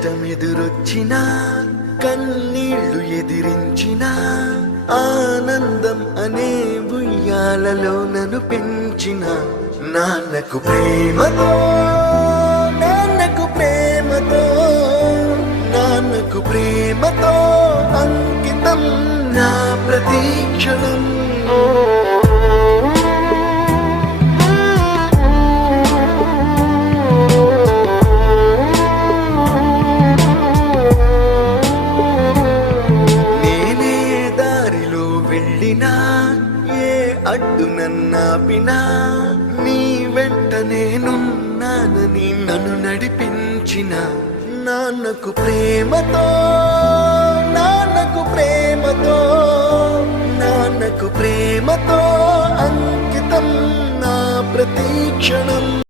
కష్టమెదురొచ్చినా కన్నీళ్లు ఎదిరించినా ఆనందం అనే ఉయ్యాలలో నన్ను పెంచిన నాన్నకు ప్రేమతో నాన్నకు ప్రేమతో నాన్నకు ప్రేమతో అంకితం నా ప్రతీక్షణం. ఏ అడ్డు నన్నాపినా నీ వెంట నేనున్నానని నన్ను నడిపించిన నాన్నకు ప్రేమతో నాన్నకు ప్రేమతో నాన్నకు ప్రేమతో అంకితం నా ప్రతీక్షణం.